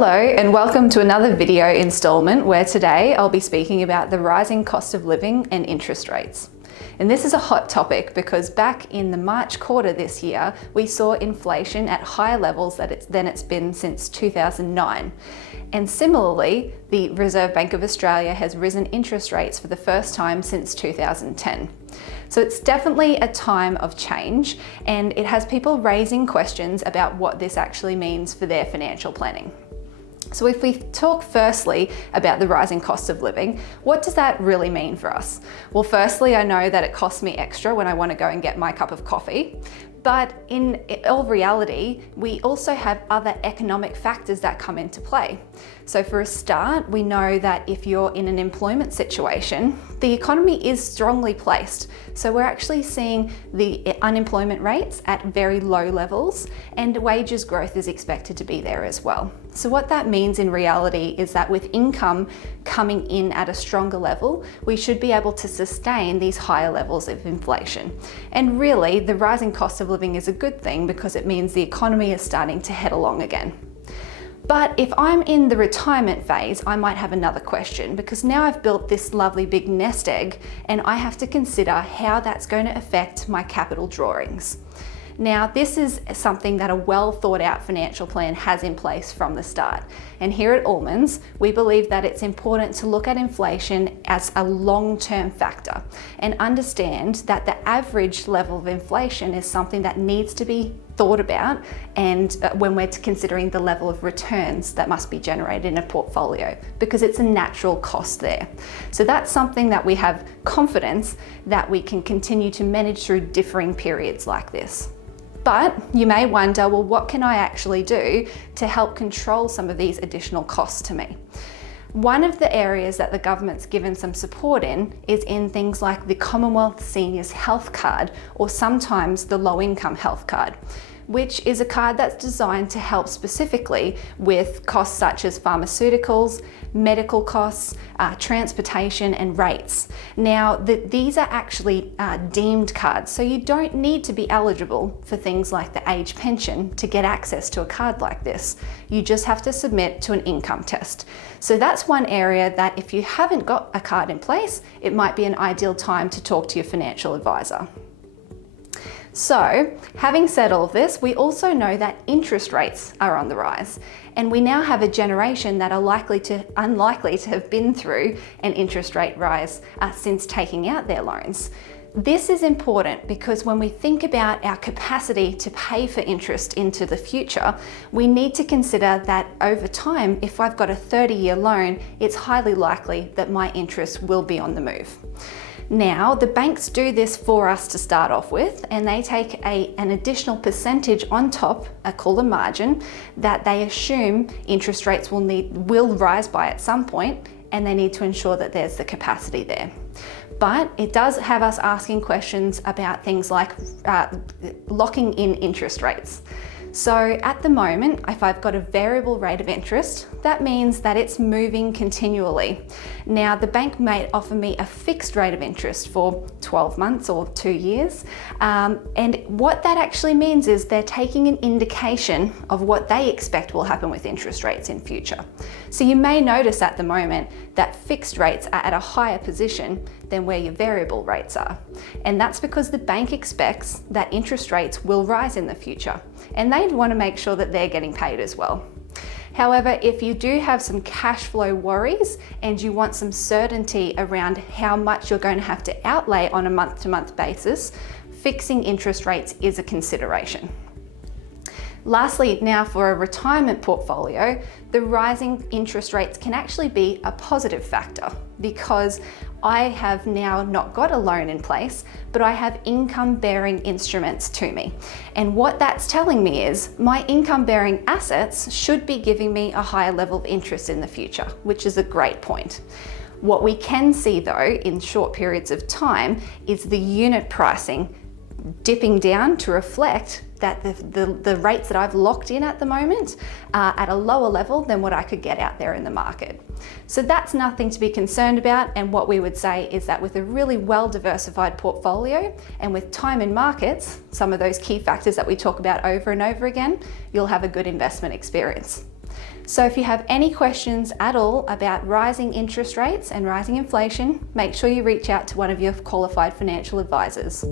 Hello and welcome to another video installment where today I'll be speaking about the rising cost of living and interest rates. And this is a hot topic because back in the March quarter this year, we saw inflation at higher levels than it's been since 2009. And similarly, the Reserve Bank of Australia has risen interest rates for the first time since 2010. So it's definitely a time of change, and it has people raising questions about what this actually means for their financial planning. So if we talk firstly about the rising cost of living, what does that really mean for us? Well, firstly, I know that it costs me extra when I want to go and get my cup of coffee. But in all reality, we also have other economic factors that come into play. So for a start, we know that if you're in an employment situation, the economy is strongly placed. So we're actually seeing the unemployment rates at very low levels, and wages growth is expected to be there as well. So what that means in reality is that with income coming in at a stronger level, we should be able to sustain these higher levels of inflation. And really, the rising cost of living is a good thing because it means the economy is starting to head along again. But if I'm in the retirement phase, I might have another question because now I've built this lovely big nest egg and I have to consider how that's going to affect my capital drawings. Now, this is something that a well thought out financial plan has in place from the start. And here at Allmans, we believe that it's important to look at inflation as a long-term factor and understand that the average level of inflation is something that needs to be thought about, and when we're considering the level of returns that must be generated in a portfolio, because it's a natural cost there. So that's something that we have confidence that we can continue to manage through differing periods like this. But you may wonder, well, what can I actually do to help control some of these additional costs to me? One of the areas that the government's given some support in is in things like the Commonwealth Seniors Health Card, or sometimes the Low Income Health Card, which is a card that's designed to help specifically with costs such as pharmaceuticals, medical costs, transportation and rates. Now, these are actually deemed cards, so you don't need to be eligible for things like the age pension to get access to a card like this. You just have to submit to an income test. So that's one area that if you haven't got a card in place, it might be an ideal time to talk to your financial advisor. So, having said all of this, we also know that interest rates are on the rise, and we now have a generation that are unlikely to have been through an interest rate rise since taking out their loans. This is important because when we think about our capacity to pay for interest into the future, we need to consider that over time, if I've got a 30-year loan, it's highly likely that my interest will be on the move. Now, the banks do this for us to start off with, and they take an additional percentage on top, called a margin, that they assume interest rates will rise by at some point, and they need to ensure that there's the capacity there. But it does have us asking questions about things like locking in interest rates. So at the moment, if I've got a variable rate of interest, that means that it's moving continually. Now, the bank may offer me a fixed rate of interest for 12 months or 2 years. And what that actually means is they're taking an indication of what they expect will happen with interest rates in future. So you may notice at the moment that fixed rates are at a higher position than where your variable rates are. And that's because the bank expects that interest rates will rise in the future, and they want to make sure that they're getting paid as well. However, if you do have some cash flow worries and you want some certainty around how much you're going to have to outlay on a month-to-month basis, fixing interest rates is a consideration. Lastly, now for a retirement portfolio, the rising interest rates can actually be a positive factor because I have now not got a loan in place, but I have income-bearing instruments to me. And what that's telling me is my income-bearing assets should be giving me a higher level of interest in the future, which is a great point. What we can see though in short periods of time is the unit pricing dipping down to reflect that the rates that I've locked in at the moment are at a lower level than what I could get out there in the market. So that's nothing to be concerned about, and what we would say is that with a really well diversified portfolio and with time in markets, some of those key factors that we talk about over and over again, you'll have a good investment experience. So if you have any questions at all about rising interest rates and rising inflation, make sure you reach out to one of your qualified financial advisors.